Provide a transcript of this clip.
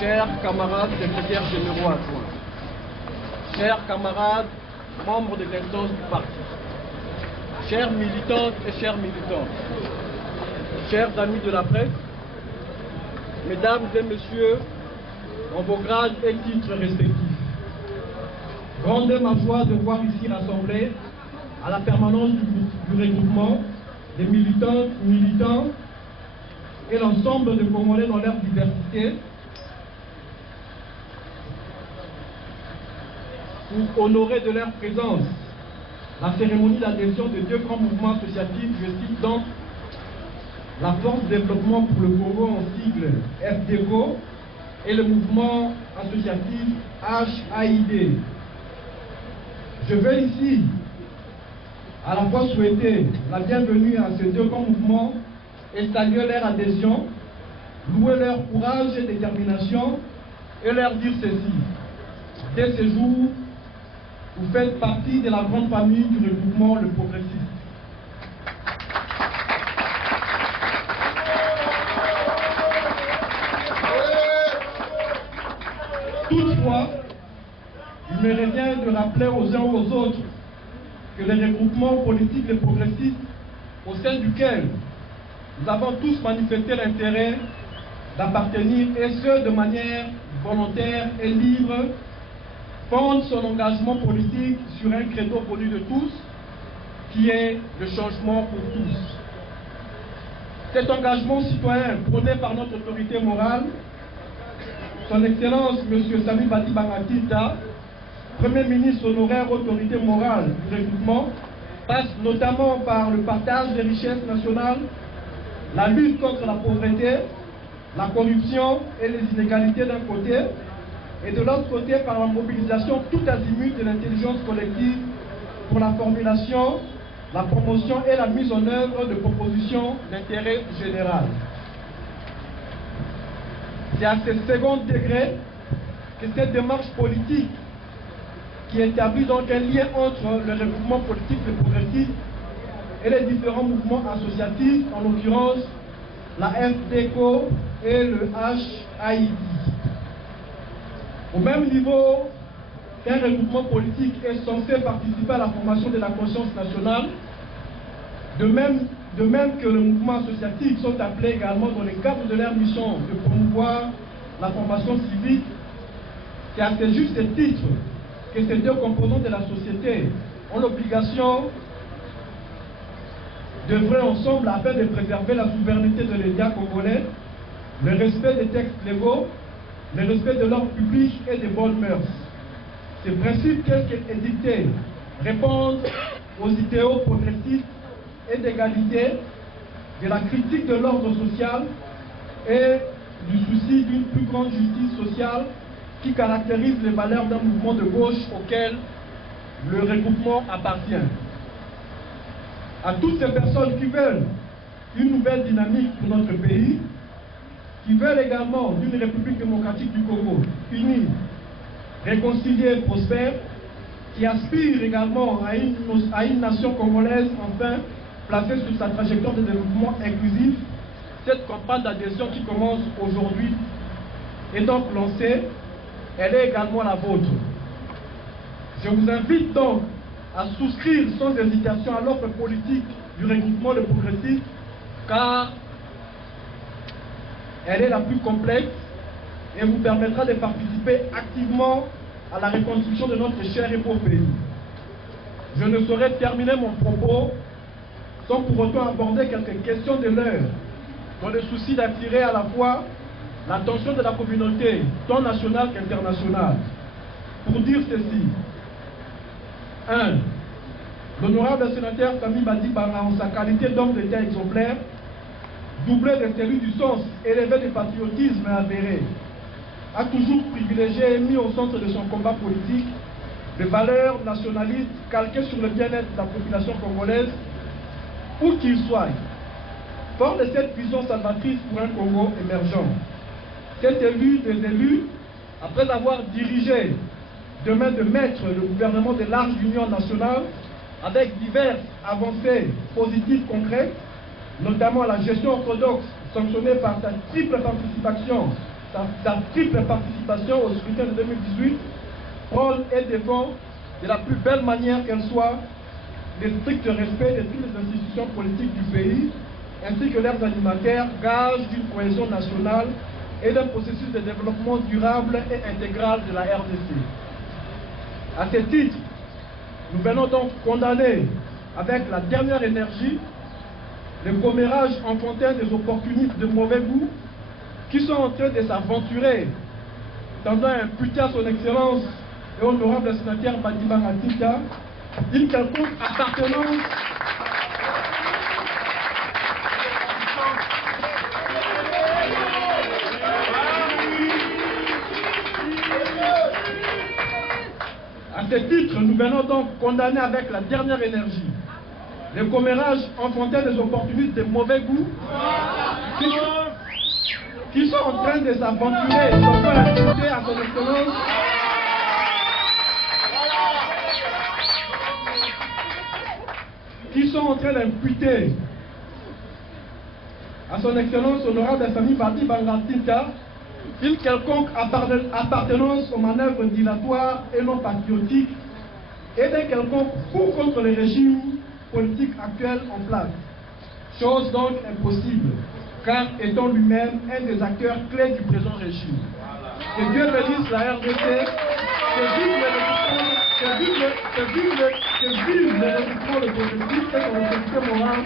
chers camarades secrétaires généraux adjoints, chers camarades membres des instances du parti, chers militantes et chers militants, chers amis de la presse, mesdames et messieurs, en vos grades et titres respectifs, grande est ma joie de voir ici rassemblés à la permanence du regroupement des militantes, militants et l'ensemble des Congolais dans leur diversité pour honorer de leur présence la cérémonie d'adhésion de deux grands mouvements associatifs, je cite donc la Force de développement pour le Congo en sigle FDCO et le mouvement associatif HAID. Je veux ici à la fois souhaiter la bienvenue à ces deux grands mouvements et saluer leur adhésion, louer leur courage et détermination et leur dire ceci. Dès ce jour, vous faites partie de la grande famille du regroupement Le Progressiste. Toutefois, il me revient de rappeler aux uns aux autres que les regroupements politiques Les Progressistes, au sein duquel nous avons tous manifesté l'intérêt d'appartenir, et ce de manière volontaire et libre, fonde son engagement politique sur un credo connu de tous, qui est le changement pour tous. Cet engagement citoyen prôné par notre autorité morale, son Excellence M. Samy Bati Bangatita, Premier ministre honoraire autorité morale du regroupement, passe notamment par le partage des richesses nationales, la lutte contre la pauvreté, la corruption et les inégalités d'un côté, et de l'autre côté par la mobilisation tout azimut de l'intelligence collective pour la formulation, la promotion et la mise en œuvre de propositions d'intérêt général. C'est à ce second degré que cette démarche politique qui établit donc un lien entre le regroupement politique Le Progressiste et les différents mouvements associatifs, en l'occurrence la FDCO et le HAID. Au même niveau qu'un regroupement politique est censé participer à la formation de la conscience nationale, de même que le mouvement associatif sont appelés également dans le cadre de leur mission de promouvoir la formation civique, c'est à ce juste titre que ces deux composants de la société ont l'obligation d'œuvrer ensemble afin de préserver la souveraineté de l'État congolais, le respect des textes légaux, le respect de l'ordre public et des bonnes mœurs. Ces principes tels qu'édictés répondent aux idéaux progressistes et d'égalité, de la critique de l'ordre social et du souci d'une plus grande justice sociale qui caractérise les valeurs d'un mouvement de gauche auquel le regroupement appartient. À toutes ces personnes qui veulent une nouvelle dynamique pour notre pays, qui veulent également une République démocratique du Congo unie, réconciliée et prospère, qui aspirent également à une nation congolaise enfin placée sur sa trajectoire de développement inclusif, cette campagne d'adhésion qui commence aujourd'hui est donc lancée, elle est également la vôtre. Je vous invite donc à souscrire sans hésitation à l'offre politique du regroupement Le Progressiste, car elle est la plus complexe et vous permettra de participer activement à la reconstruction de notre cher et beau pays. Je ne saurais terminer mon propos sans pour autant aborder quelques questions de l'heure, dans le souci d'attirer à la fois l'attention de la communauté, tant nationale qu'internationale, pour dire ceci. 1. L'honorable sénateur Samy Bati Banga, en sa qualité d'homme d'État exemplaire, doublé de celui du sens élevé du patriotisme avéré, a toujours privilégié et mis au centre de son combat politique des valeurs nationalistes calquées sur le bien-être de la population congolaise, où qu'il soit. Fort de cette vision salvatrice pour un Congo émergent, cet élu des élus, après avoir dirigé de main de maître le gouvernement de large union nationale, avec diverses avancées positives concrètes, notamment la gestion orthodoxe sanctionnée par sa triple participation, sa triple participation au scrutin de 2018 prône et défend de la plus belle manière qu'elle soit le strict respect de toutes les institutions politiques du pays, ainsi que leurs animateurs, gage d'une cohésion nationale et d'un processus de développement durable et intégral de la RDC. À ce titre, nous venons donc condamner avec la dernière énergie le commérage enfantin des opportunistes de mauvais goût qui sont en train de s'aventurer, tendant à imputer à son excellence et honorable sénateur Madiba Ngatika une quelconque appartenance À ce titre, nous venons donc condamner avec la dernière énergie le commérage enfantin des opportunistes de mauvais goût qui sont en train de s'aventurer, tendant à imputer à son excellence à son excellence honorable Sami Badi Bangatinka une quelconque appartenance aux manœuvres dilatoires et non patriotiques et d'un quelconque coup contre le régime politique actuel en place. Chose donc impossible, car étant lui-même un des acteurs clés du présent régime. Que Dieu bénisse la RDC, que vive le progressisme et son autorité morale.